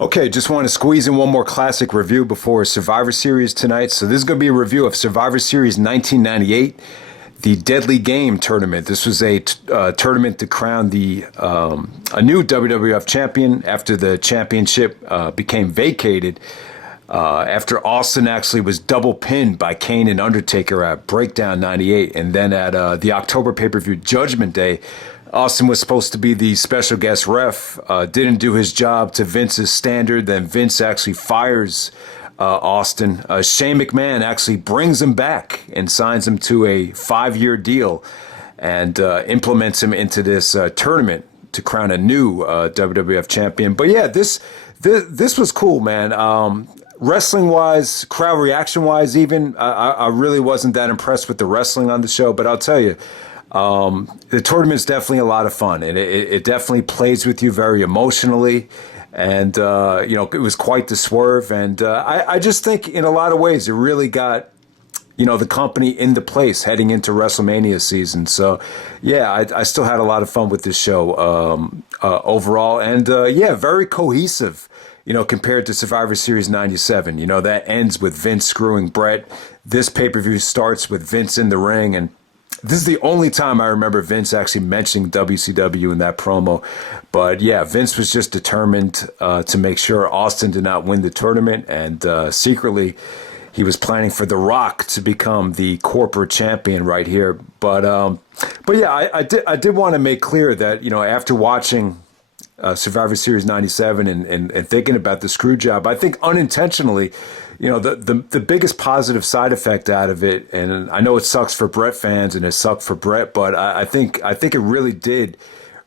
Okay, just want to squeeze in one more classic review before Survivor Series tonight. So this is going to be a review of Survivor Series 1998, the Deadly Game tournament. This was a tournament to crown the a new WWF champion after the championship became vacated. After Austin actually was double pinned by Kane and Undertaker at Breakdown 98. And then at the October pay-per-view Judgment Day, Austin was supposed to be the special guest ref, didn't do his job to Vince's standard. Then Vince actually fires Austin. Shane McMahon actually brings him back and signs him to a 5-year deal and implements him into this tournament to crown a new WWF champion. But yeah, this was cool, man. Wrestling wise, crowd reaction wise, even I really wasn't that impressed with the wrestling on the show. But I'll tell you, the tournament's definitely a lot of fun, and it definitely plays with you very emotionally. And it was quite the swerve. And I just think in a lot of ways it really got the company into place heading into WrestleMania season. So, yeah, I still had a lot of fun with this show overall. And, very cohesive, compared to Survivor Series 97. That ends with Vince screwing Brett. This pay-per-view starts with Vince in the ring. And this is the only time I remember Vince actually mentioning WCW in that promo. But, yeah, Vince was just determined to make sure Austin did not win the tournament. And secretly, he was planning for The Rock to become the corporate champion right here. But yeah, I did want to make clear that, after watching Survivor Series 97 and thinking about the screw job, I think unintentionally, the biggest positive side effect out of it, and I know it sucks for Brett fans and it sucked for Brett, but I think it really did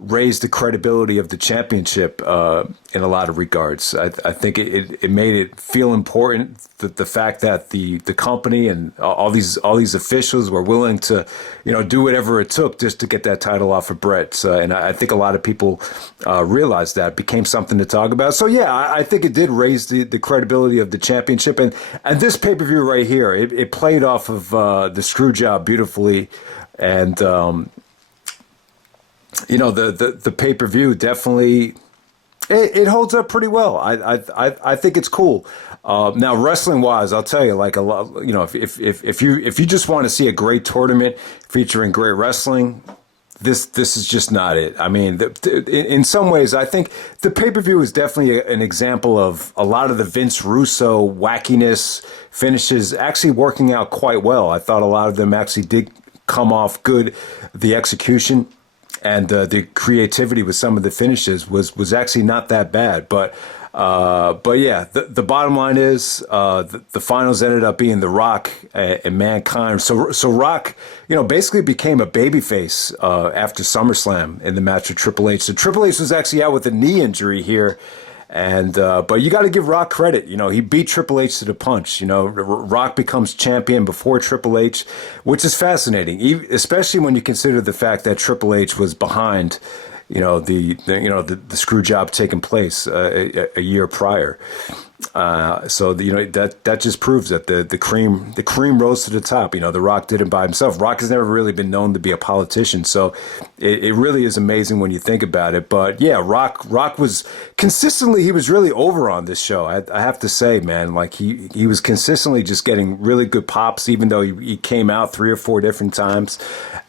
raise the credibility of the championship in a lot of regards. I think it made it feel important, that the fact that the company and all these officials were willing to do whatever it took just to get that title off of Brett. And I think a lot of people realized that, became something to talk about. So yeah, I think it did raise the credibility of the championship. And this pay-per-view right here, it played off of the screw job beautifully. And the pay-per-view definitely it holds up pretty well. I think it's cool. Now wrestling wise, I'll tell you, like a lot, if you just want to see a great tournament featuring great wrestling, this is just not it. I mean, in some ways, I think the pay-per-view is definitely an example of a lot of the Vince Russo wackiness finishes actually working out quite well. I thought a lot of them actually did come off good. The execution and the creativity with some of the finishes was actually not that bad. But yeah, the bottom line is the finals ended up being The Rock and Mankind. So Rock, basically became a babyface after SummerSlam in the match with Triple H. So Triple H was actually out with a knee injury here. And but you got to give Rock credit. He beat Triple H to the punch. Rock becomes champion before Triple H, which is fascinating, especially when you consider the fact that Triple H was behind, the screw job taking place a year prior. So that just proves that the cream rose to the top. The Rock did it by himself. Rock has never really been known to be a politician, so it really is amazing when you think about it. But yeah, Rock was consistently, he was really over on this show. I have to say, man, like he was consistently just getting really good pops, even though he came out 3 or 4 different times.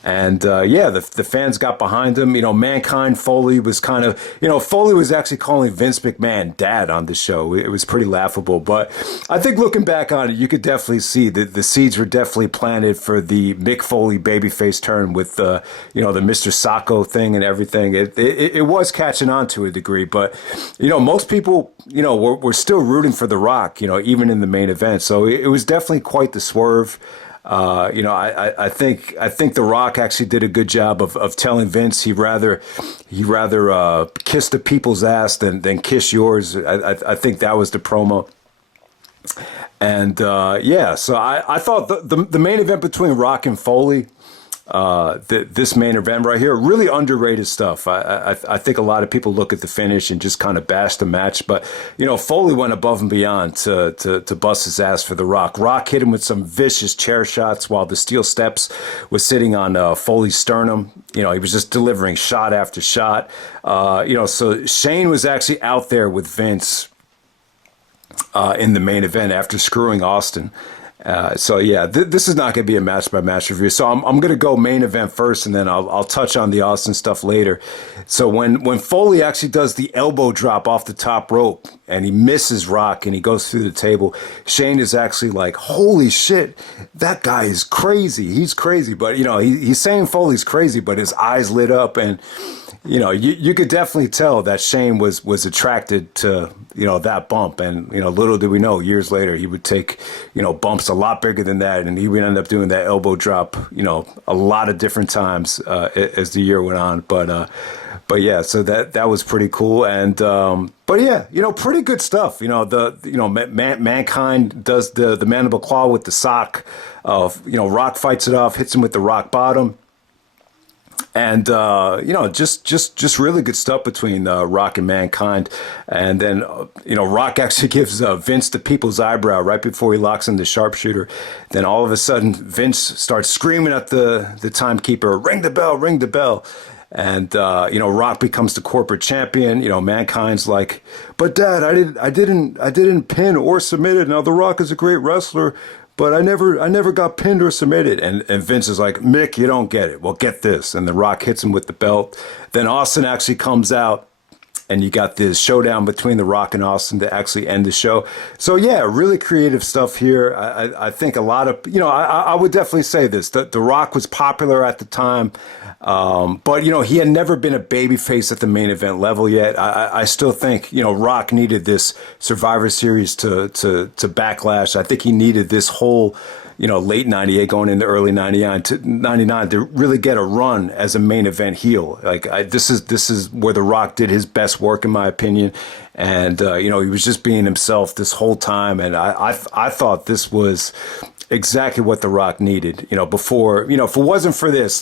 And the fans got behind him. Mankind, Foley was kind of, Foley was actually calling Vince McMahon dad on the show. It was pretty laughable. But I think looking back on it, you could definitely see that the seeds were definitely planted for the Mick Foley babyface turn with the Mr. Sacco thing and everything. It was catching on to a degree, but most people were still rooting for The Rock, even in the main event. So it was definitely quite the swerve. I think The Rock actually did a good job of telling Vince he'd rather kiss the people's ass than kiss yours. I think that was the promo. And so I thought the main event between Rock and Foley, this main event right here, really underrated stuff. I think a lot of people look at the finish and just kind of bash the match, but Foley went above and beyond to bust his ass for The Rock. Rock hit him with some vicious chair shots while the steel steps was sitting on Foley's sternum. He was just delivering shot after shot. So Shane was actually out there with Vince in the main event after screwing Austin. So yeah, this is not going to be a match by match review. So I'm going to go main event first, and then I'll touch on the Austin stuff later. So when Foley actually does the elbow drop off the top rope and he misses Rock and he goes through the table, Shane is actually like, "Holy shit, that guy is crazy. He's crazy." But he's saying Foley's crazy, but his eyes lit up, and you could definitely tell that Shane was attracted to, that bump. And, little did we know, years later, he would take, bumps a lot bigger than that. And he would end up doing that elbow drop, a lot of different times as the year went on. But yeah, so that was pretty cool. And, but yeah, pretty good stuff. Mankind does the mandible claw with the sock. Rock fights it off, hits him with the rock bottom. And, just really good stuff between Rock and Mankind. And then, Rock actually gives Vince the people's eyebrow right before he locks in the sharpshooter. Then all of a sudden, Vince starts screaming at the timekeeper, "Ring the bell, ring the bell." And, Rock becomes the corporate champion. Mankind's like, "But Dad, I didn't pin or submit it. Now The Rock is a great wrestler, but I never got pinned or submitted." And Vince is like, "Mick, you don't get it. Well, get this." And The Rock hits him with the belt. Then Austin actually comes out, and you got this showdown between The Rock and Austin to actually end the show. So yeah, really creative stuff here. I think a lot of, I would definitely say this. The Rock was popular at the time, but he had never been a babyface at the main event level yet. I still think, Rock needed this Survivor Series to backlash. I think he needed this whole, late 98 going into early 99 to really get a run as a main event heel. This is where The Rock did his best work, in my opinion. And, he was just being himself this whole time. And I thought this was exactly what The Rock needed, before, if it wasn't for this,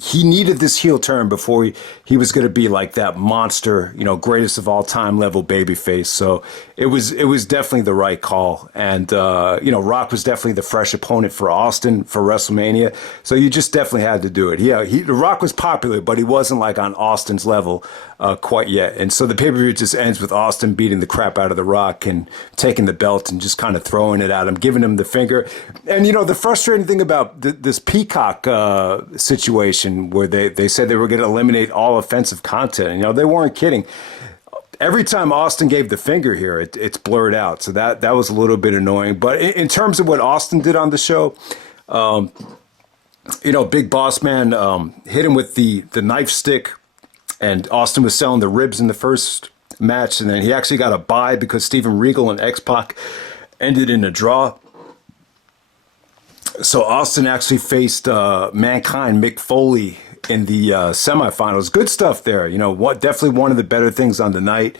he needed this heel turn before he was going to be like that monster, greatest of all time level babyface. So it was definitely the right call. And, Rock was definitely the fresh opponent for Austin for WrestleMania. So you just definitely had to do it. Yeah, The Rock was popular, but he wasn't like on Austin's level quite yet. And so the pay-per-view just ends with Austin beating the crap out of The Rock and taking the belt and just kind of throwing it at him, giving him the finger. And, the frustrating thing about this Peacock situation, where they said they were going to eliminate all offensive content. And, they weren't kidding. Every time Austin gave the finger here, it's blurred out. So that was a little bit annoying. But in terms of what Austin did on the show, Big Bossman hit him with the knife stick, and Austin was selling the ribs in the first match. And then he actually got a bye because Steven Regal and X-Pac ended in a draw. So Austin actually faced Mankind, Mick Foley, in the semifinals. Good stuff there. Definitely one of the better things on the night.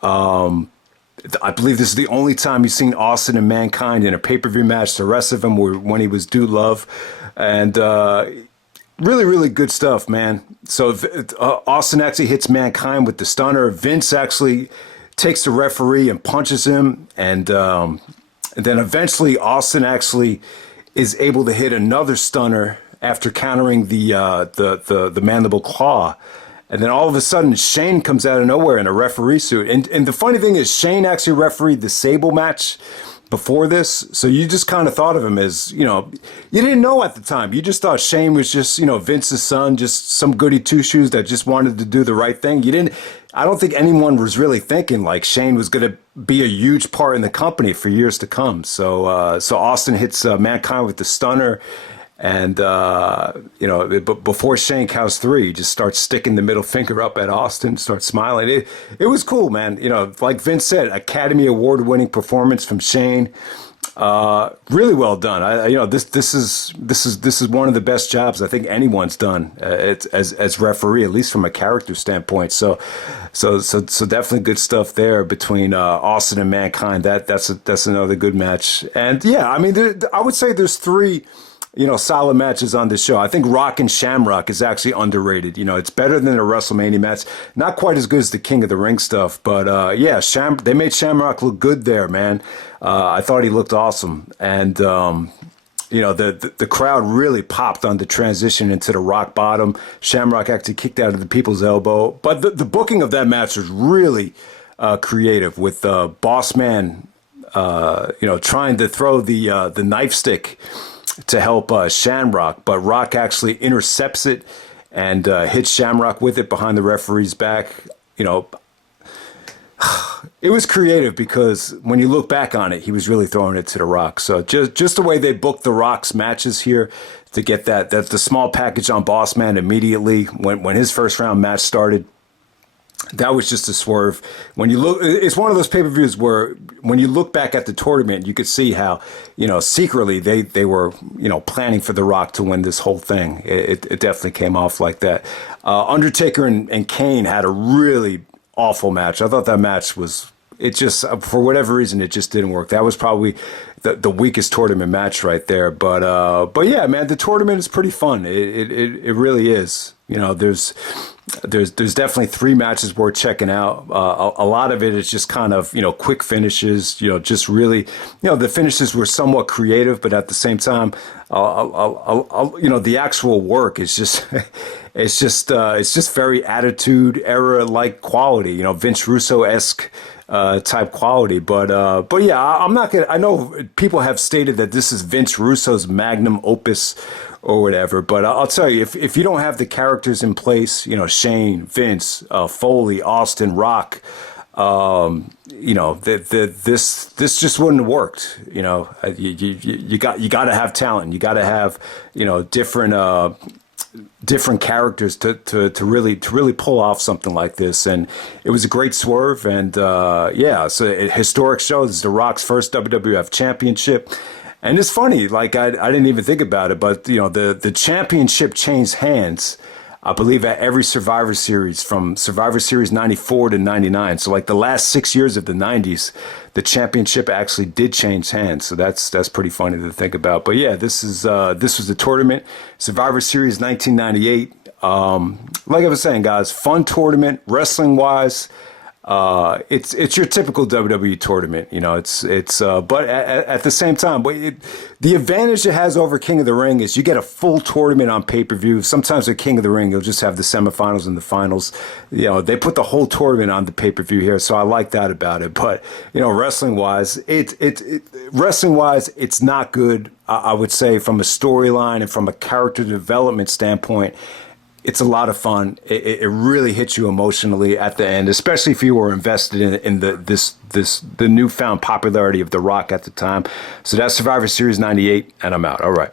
I believe this is the only time you've seen Austin and Mankind in a pay-per-view match. The rest of them were when he was Dude Love. And really, really good stuff, man. So Austin actually hits Mankind with the stunner. Vince actually takes the referee and punches him. And then eventually Austin actually is able to hit another stunner after countering the mandible claw. And then all of a sudden, Shane comes out of nowhere in a referee suit. And the funny thing is, Shane actually refereed the Sable match before this. So you just kind of thought of him as, you didn't know at the time. You just thought Shane was just, Vince's son, just some goody two-shoes that just wanted to do the right thing. I don't think anyone was really thinking like Shane was going to be a huge part in the company for years to come. So Austin hits Mankind with the stunner. And, but before Shane counts three, he just starts sticking the middle finger up at Austin, starts smiling. It was cool, man. Like Vince said, Academy Award winning performance from Shane. Really well done. This is one of the best jobs I think anyone's done as referee, at least from a character standpoint. So definitely good stuff there between Austin and Mankind. That's another good match. And yeah, I mean, I would say there's three solid matches on this show. I think Rock and Shamrock is actually underrated. It's better than a WrestleMania match. Not quite as good as the King of the Ring stuff, but yeah, they made Shamrock look good there, man. I thought he looked awesome. And, the crowd really popped on the transition into the rock bottom. Shamrock actually kicked out of the people's elbow. But the booking of that match was really creative with Bossman, trying to throw the knife stick to help Shamrock, but Rock actually intercepts it and hits Shamrock with it behind the referee's back. It was creative because when you look back on it, he was really throwing it to the Rock. So just the way they booked the Rock's matches here to get that the small package on Bossman immediately when his first round match started. That was just a swerve. When you look, it's one of those pay-per-views where when you look back at the tournament, you could see how, secretly they were, planning for The Rock to win this whole thing. It definitely came off like that. Undertaker and Kane had a really awful match. I thought that match was, it just, for whatever reason, it just didn't work. That was probably the weakest tournament match right there. But yeah, man, the tournament is pretty fun. It really is. There's definitely 3 matches worth checking out. A lot of it is just kind of, quick finishes, just really, the finishes were somewhat creative, but at the same time, the actual work is just, it's just very attitude era like quality, Vince Russo-esque type quality. But yeah, I'm not gonna, I know people have stated that this is Vince Russo's magnum opus or whatever, but I'll tell you, if you don't have the characters in place, Shane, Vince, Foley, Austin, Rock, this just wouldn't have worked. You got to have talent. You got to have different characters to really pull off something like this. And it was a great swerve. And yeah, so a historic show. This is The Rock's first WWF championship. And it's funny, like I didn't even think about it, but the championship changed hands, I believe, at every Survivor Series from Survivor Series 94 to 99. So like the last 6 years of the 90s, the championship actually did change hands. So that's pretty funny to think about. But yeah, this was the tournament, Survivor Series 1998. Like I was saying, guys, fun tournament, wrestling wise. It's your typical WWE tournament, but at the same time, the advantage it has over King of the Ring is you get a full tournament on pay-per-view. Sometimes with King of the Ring, you'll just have the semifinals and the finals. They put the whole tournament on the pay-per-view here, so I like that about it. But, wrestling wise, it's not good. I would say from a storyline and from a character development standpoint. It's a lot of fun. It really hits you emotionally at the end, especially if you were invested in the newfound popularity of The Rock at the time. So that's Survivor Series 98, and I'm out. All right.